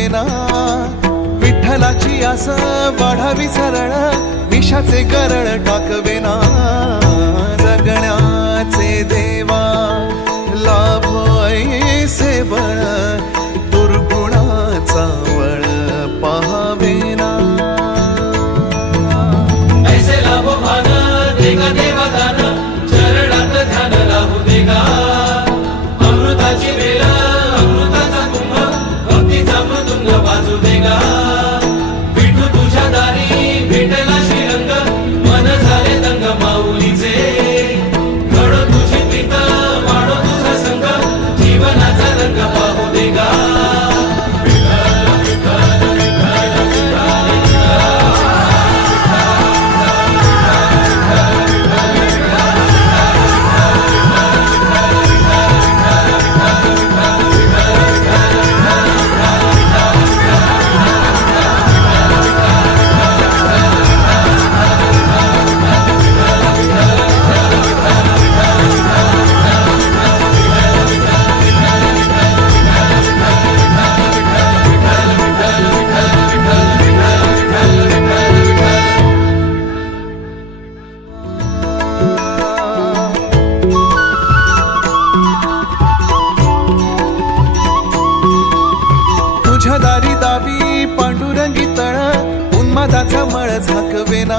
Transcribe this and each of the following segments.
दाखवेना, विठ्ठलाची आस वाढावी सरळ, विषाचे गरळ टाकवेना, जगण्याचे देवा लाभो ऐसे बळ, दुर्गुणाचा वळ पाहावेना, ऐसे लाभो भान देगा देवा दान, चरणात ध्यान राहू देगा, अमृताची वेळ अमृताचा कुंभ, भक्तीचा मृदुंग वाजू देगा, विठू तुझ्या दारी भेटला श्रीरंग, मन झाले दंग माऊलीचे, घडो तुझी प्रीत वाढो तुझा संग, जीवनाचा रंग पाहू देगा. तुझ्या दारी दावी पांडुरंगी तळ, उन्मादाचा मळ झाकवेना,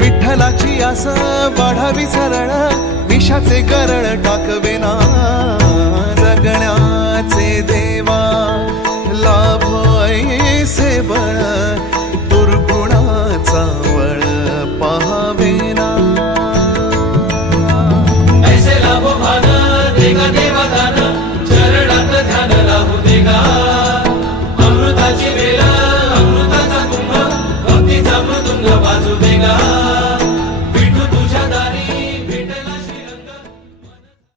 विठ्ठलाची आस वाढावी सरळ, विषाचे गरळ टाकवेना, जगण्याचे देवा लाभो ऐसे बळ, दुर्गुणाचा वळ पाहावेना, ऐसे लाभो भान देगा देवा दान, चरणात ध्यान राहू देगा, अमृताची वेळ अमृताचा कुंभ, भक्तीचा मृदुंग वाजू देगा.